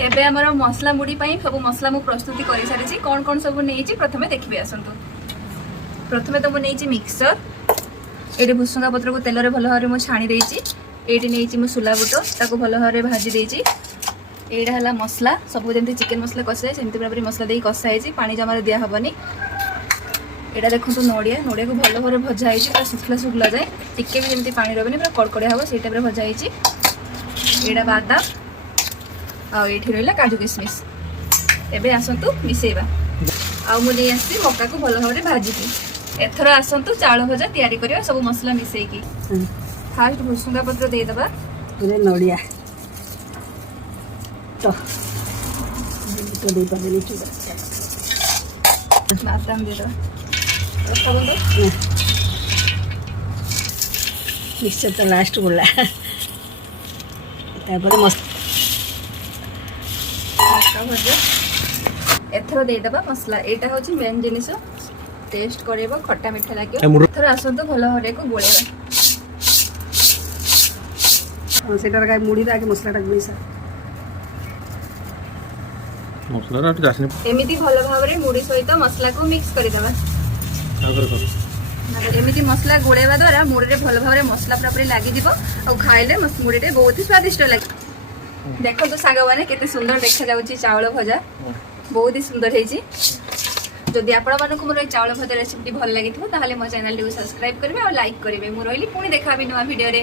एबे हमर मसला मुड़ी पई सब मसला मु प्रस्तुति करि सारिछि कोन कोन सब नेइछि प्रथमे देखिबे आसंतु। प्रथमे तो मु नेइछि मिक्सचर एडी भुसंगा पत्र को तेल रे भलो हारे मु छाणी देइछि। एडी नेइछि मु सुला बुट ताको भलो हारे भाजी देइछि। एडा हला मसला सब जेंति चिकन मसला कसाय सेंति बराबर मसला देई कसायछि पानी जमारे दिया हबनी। एडा देखंतु नोडिया नोडिया को भलो भारे भजा आइछि पूरा सुखला सुखला जाय टिके भी जेंति पानी रहबनी पूरा कड़कड़िया हबो सेटा रे भजा आइछि। एडा बादाम आ एठी रहला काजू किशमिश। एबे आसंतु मिसेबा आ मु नै आसी मक्का को भलो भारे भाजी की एथर आसंतु चाउल भजा तयारी करिया सब मसला मिसेई की। फास्ट भुसुंगा पत्र दे दबा रे नोडिया तो दे पाले नी बादाम दे दो रखा बंद मिक्सचर तो लास्ट बोला तापर मस्त मक्का भजा एथर दे दबा मसला एटा होची मेन जिनिस टेस्ट करेबो खट्टा मिठा लागियो। एथर आसंतु भलो हरे को गोळेबा सेटार काय मुड़ी रे आगे मसला टा गुइसा मसला रा जासने एमिति भलो भाबरे मुड़ी सहित मसला को मिक्स करि दबा। एमिति मसला गोळेबा द्वारा मुड़ी रे भलो भाबरे मसला प्रॉपर्ली लागी दिबो आ खाइले मुड़ी रे बहुत ही स्वादिष्ट लागे। देखो तो सागा माने केते सुंदर देखा जाउची चावल भजा बहुत ही सुंदर हेची। जदि आपण मानको मोर चावल भजा रेसिपी भल लागिथिबो ताहाले मो चैनल को सब्सक्राइब करबे और लाइक करबे। मो रहली पुनी देखाबी नवा वीडियो रे।